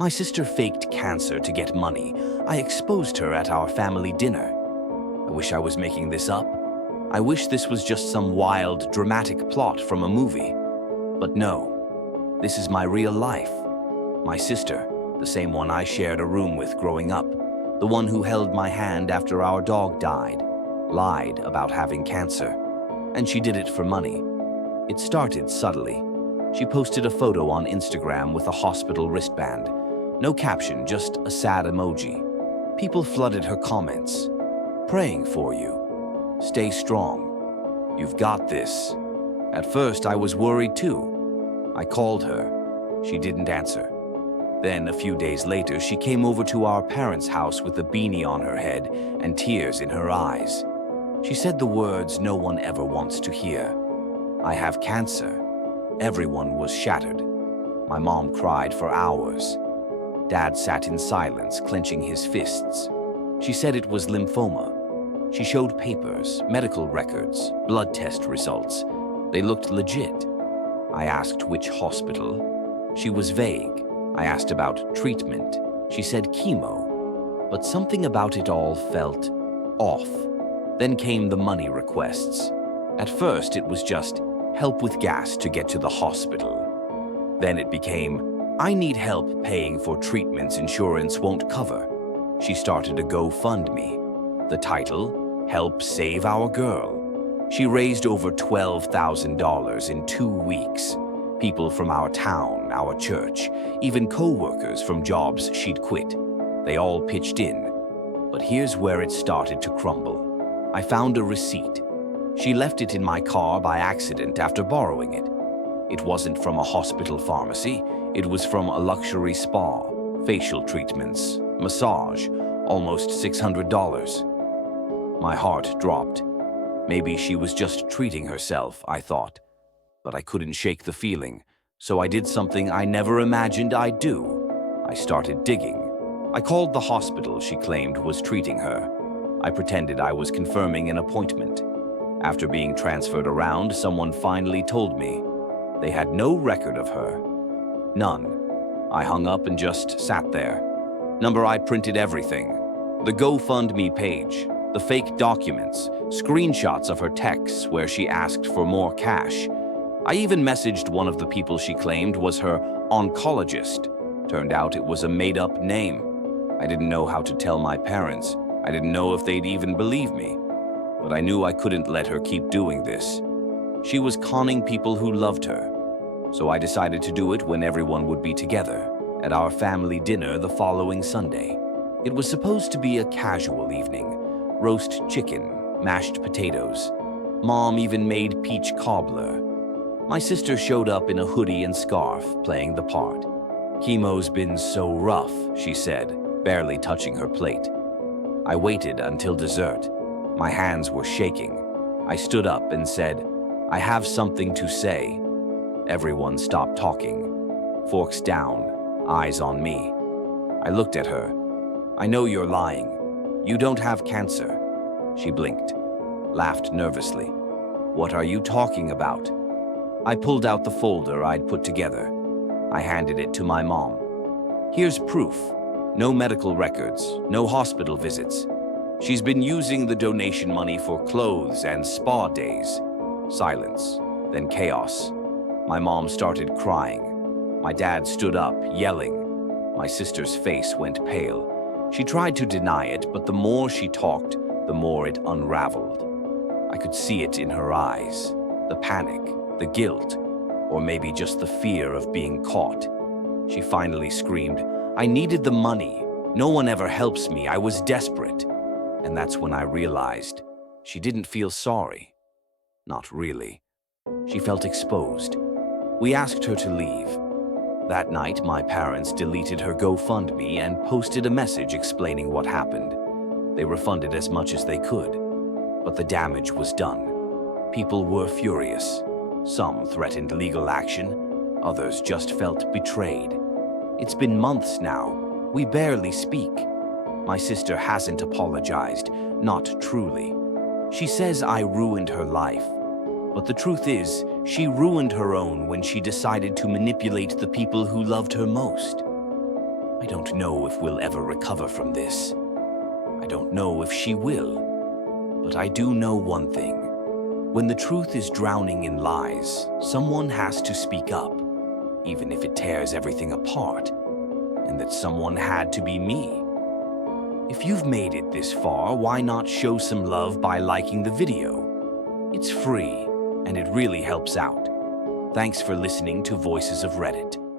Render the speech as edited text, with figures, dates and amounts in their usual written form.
My sister faked cancer to get money. I exposed her at our family dinner. I wish I was making this up. I wish this was just some wild, dramatic plot from a movie. But no, this is my real life. My sister, the same one I shared a room with growing up, the one who held my hand after our dog died, lied about having cancer. And she did it for money. It started subtly. She posted a photo on Instagram with a hospital wristband. No caption, just a sad emoji. People flooded her comments. Praying for you. Stay strong. You've got this. At first, I was worried too. I called her. She didn't answer. Then, a few days later, she came over to our parents' house with a beanie on her head and tears in her eyes. She said the words no one ever wants to hear. I have cancer. Everyone was shattered. My mom cried for hours. Dad sat in silence, clenching his fists. She said it was lymphoma. She showed papers, medical records, blood test results. They looked legit. I asked which hospital. She was vague. I asked about treatment. She said chemo. But something about it all felt off. Then came the money requests. At first, it was just help with gas to get to the hospital. Then it became, I need help paying for treatments insurance won't cover. She started a GoFundMe. The title, Help Save Our Girl. She raised over $12,000 in 2 weeks. People from our town, our church, even co-workers from jobs she'd quit. They all pitched in. But here's where it started to crumble. I found a receipt. She left it in my car by accident after borrowing it. It wasn't from a hospital pharmacy. It was from a luxury spa, facial treatments, massage, almost $600. My heart dropped. Maybe she was just treating herself, I thought. But I couldn't shake the feeling, so I did something I never imagined I'd do. I started digging. I called the hospital she claimed was treating her. I pretended I was confirming an appointment. After being transferred around, someone finally told me. They had no record of her. None. I hung up and just sat there. I printed everything. The GoFundMe page, the fake documents, screenshots of her texts where she asked for more cash. I even messaged one of the people she claimed was her oncologist. Turned out it was a made-up name. I didn't know how to tell my parents. I didn't know if they'd even believe me. But I knew I couldn't let her keep doing this. She was conning people who loved her. So I decided to do it when everyone would be together, at our family dinner the following Sunday. It was supposed to be a casual evening. Roast chicken, mashed potatoes. Mom even made peach cobbler. My sister showed up in a hoodie and scarf, playing the part. Chemo's been so rough, she said, barely touching her plate. I waited until dessert. My hands were shaking. I stood up and said, I have something to say. Everyone stopped talking. Forks down, eyes on me. I looked at her. I know you're lying. You don't have cancer. She blinked, laughed nervously. What are you talking about? I pulled out the folder I'd put together. I handed it to my mom. Here's proof. No medical records, no hospital visits. She's been using the donation money for clothes and spa days. Silence, then chaos. My mom started crying. My dad stood up, yelling. My sister's face went pale. She tried to deny it, but the more she talked, the more it unraveled. I could see it in her eyes. The panic, the guilt, or maybe just the fear of being caught. She finally screamed, I needed the money. No one ever helps me. I was desperate. And that's when I realized she didn't feel sorry. Not really. She felt exposed. We asked her to leave. That night, my parents deleted her GoFundMe and posted a message explaining what happened. They refunded as much as they could, but the damage was done. People were furious. Some threatened legal action. Others just felt betrayed. It's been months now. We barely speak. My sister hasn't apologized, not truly. She says I ruined her life. But the truth is, she ruined her own when she decided to manipulate the people who loved her most. don't know if we'll ever recover from this. I don't know if she will. But I do know one thing. When the truth is drowning in lies, someone has to speak up, even if it tears everything apart. And that someone had to be me. If you've made it this far, why not show some love by liking the video? It's free, and it really helps out. Thanks for listening to Voices of Reddit.